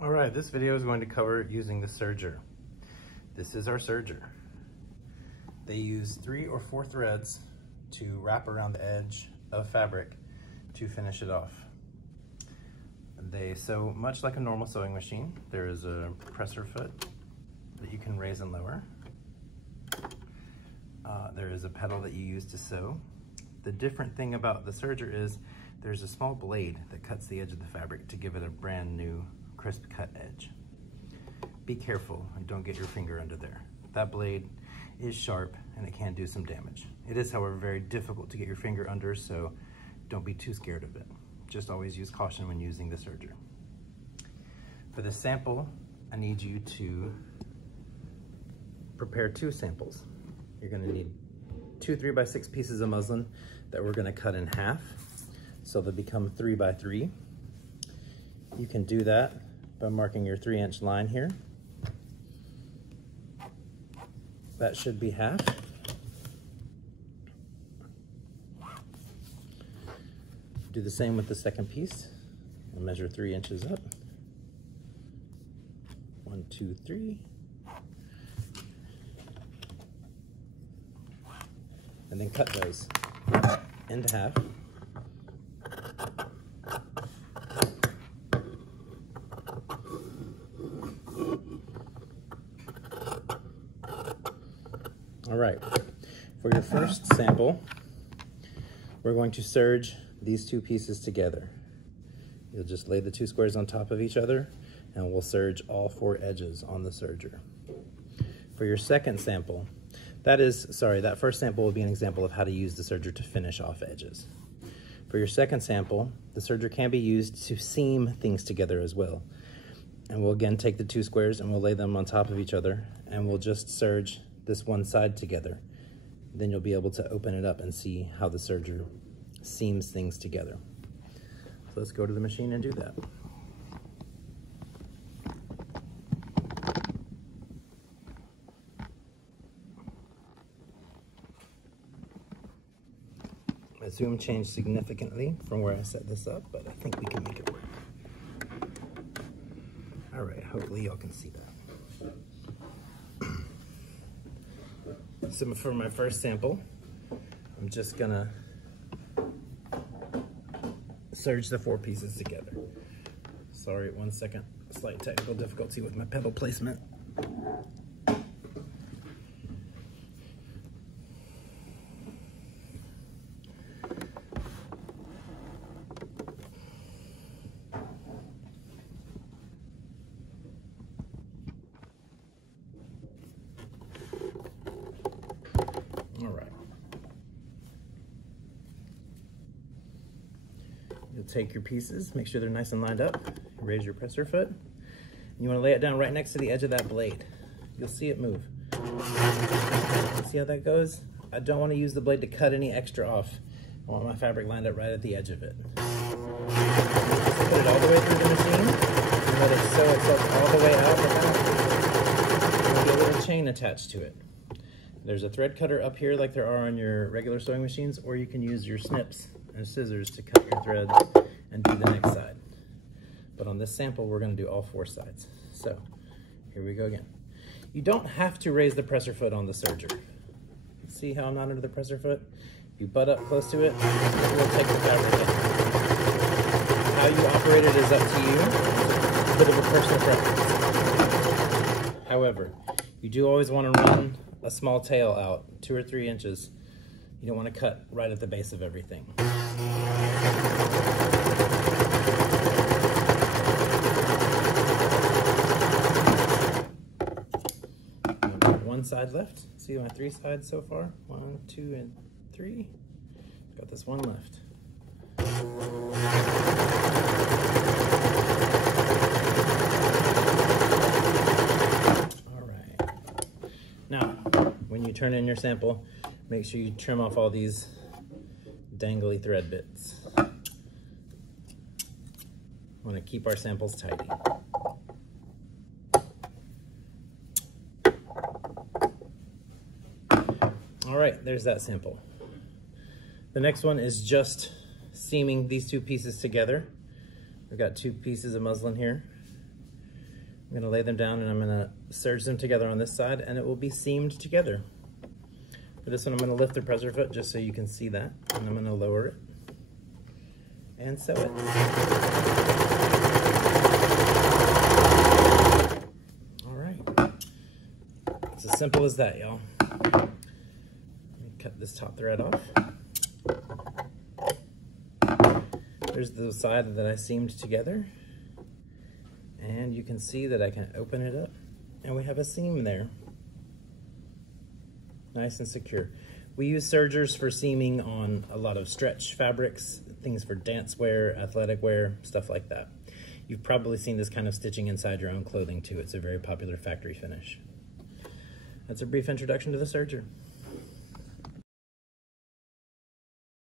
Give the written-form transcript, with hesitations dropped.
All right, this video is going to cover using the serger. This is our serger. They use 3 or 4 threads to wrap around the edge of fabric to finish it off. They sew much like a normal sewing machine. There is a presser foot that you can raise and lower. There is a pedal that you use to sew. The different thing about the serger is there's a small blade that cuts the edge of the fabric to give it a brand new crisp cut edge. Be careful and don't get your finger under there. That blade is sharp and it can do some damage. It is, however, very difficult to get your finger under, so don't be too scared of it. Just always use caution when using the serger. For this sample, I need you to prepare 2 samples. You're gonna need 2 3x6 pieces of muslin that we're gonna cut in half, so they'll become 3x3. You can do that by marking your 3-inch line here. That should be half. Do the same with the second piece and measure 3 inches up. 1, 2, 3. And then cut those into half. All right, for your first sample, we're going to serge these 2 pieces together. You'll just lay the 2 squares on top of each other and we'll serge all 4 edges on the serger. For your second sample, that first sample will be an example of how to use the serger to finish off edges. For your second sample, the serger can be used to seam things together as well. And we'll again take the 2 squares and we'll lay them on top of each other and we'll just serge this one side together. Then you'll be able to open it up and see how the serger seams things together. So let's go to the machine and do that. My zoom changed significantly from where I set this up, but I think we can make it work. All right, hopefully y'all can see that. So for my first sample, I'm just gonna serge the 4 pieces together. Sorry, 1 second, slight technical difficulty with my pedal placement. All right. You'll take your pieces, make sure they're nice and lined up, raise your presser foot. You want to lay it down right next to the edge of that blade. You'll see it move. See how that goes? I don't want to use the blade to cut any extra off. I want my fabric lined up right at the edge of it. Just put it all the way through the machine and let it sew itself all the way out. There'll be a little chain attached to it. There's a thread cutter up here like there are on your regular sewing machines, or you can use your snips and scissors to cut your threads and do the next side. But on this sample, we're gonna do all 4 sides. So here we go again. You don't have to raise the presser foot on the serger. See how I'm not under the presser foot? If you butt up close to it, it will take the fabric in. How you operate it is up to you. It's a bit of a personal preference. However, you do always wanna run a small tail out, 2 or 3 inches. You don't want to cut right at the base of everything. One side left. See my 3 sides so far? 1, 2, and 3. Got this one left. Now, when you turn in your sample, make sure you trim off all these dangly thread bits. We want to keep our samples tidy. All right, there's that sample. The next one is just seaming these 2 pieces together. We've got 2 pieces of muslin here. I'm gonna lay them down and I'm gonna serge them together on this side and it will be seamed together. For this one, I'm gonna lift the presser foot just so you can see that. And I'm gonna lower it and sew it. All right, it's as simple as that, y'all. Cut this top thread off. There's the side that I seamed together. And you can see that I can open it up and we have a seam there. Nice and secure. We use sergers for seaming on a lot of stretch fabrics, things for dance wear, athletic wear, stuff like that. You've probably seen this kind of stitching inside your own clothing too. It's a very popular factory finish. That's a brief introduction to the serger.